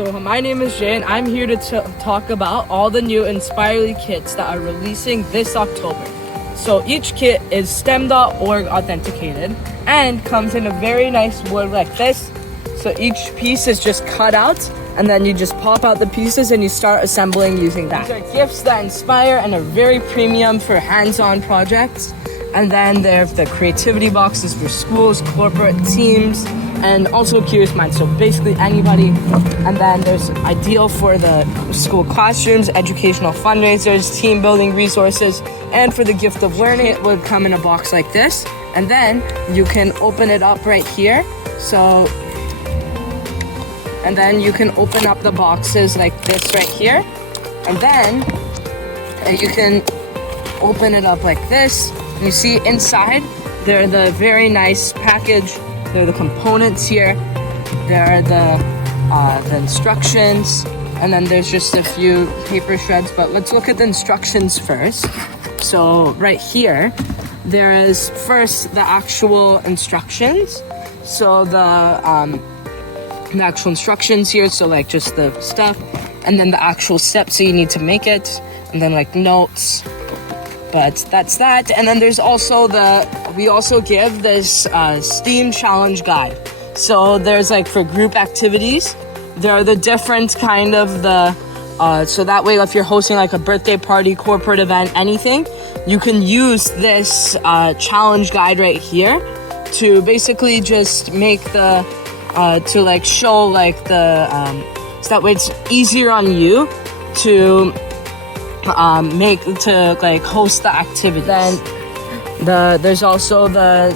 So my name is Jay and I'm here to talk about all the new Inspirely kits that are releasing this October. So each kit is STEM.org authenticated and comes in a very nice wood like this. So each piece is just cut out and then you just pop out the pieces and you start assembling using that. These are gifts that inspire and are very premium for hands-on projects. And then there are the creativity boxes for schools, corporate teams, and also curious minds, so basically anybody. And then there's ideal for the school classrooms, educational fundraisers, team building resources, and for the gift of learning. It would come in a box like this, and then you can open it up right here. And then you can open up the boxes like this right here, and then you can open it up like this. You see inside, there are the very nice package. There are the components here. There are the instructions, and then there's just a few paper shreds. But let's look at the instructions first. So right here, there is first the actual instructions. So the actual instructions here. So like just the stuff, and then the actual steps that you need to make it, and then like notes. But that's that. And then there's also we also give this STEAM challenge guide. So there's like for group activities, there are the different kind of so that way if you're hosting like a birthday party, corporate event, anything, you can use this challenge guide right here to basically just make to like show like so that way it's easier on you to like host the activity. Then there's also the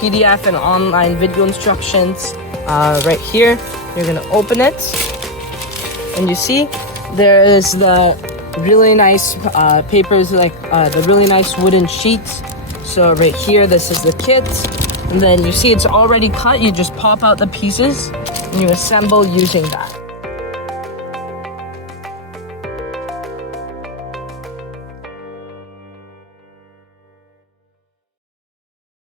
PDF and online video instructions right here. You're gonna open it, and you see there is the really nice papers, like the really nice wooden sheets. So right here, this is the kit, and then you see it's already cut. You just pop out the pieces and you assemble using that.